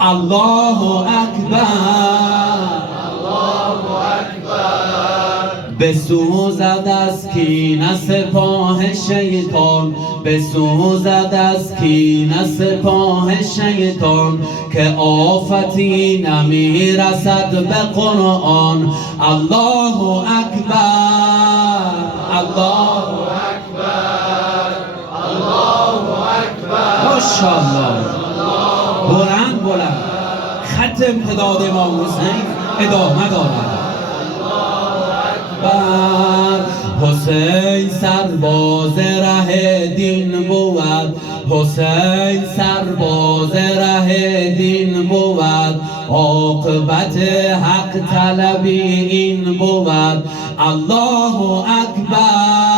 الله اکبر، بسوزد از کینه سپاه شیطان، بسوزد از کینه سپاه شیطان، که آفتی نمیرسد به قرآن. الله اکبر، الله اکبر، الله اکبر. ماشاءالله، بلند بلند. خط امتداد امام حسین ادامه دارد. حسین سرباز ره دین بود، حسین سرباز ره دین بود، عاقبت حق طلبی این بود. الله اکبر،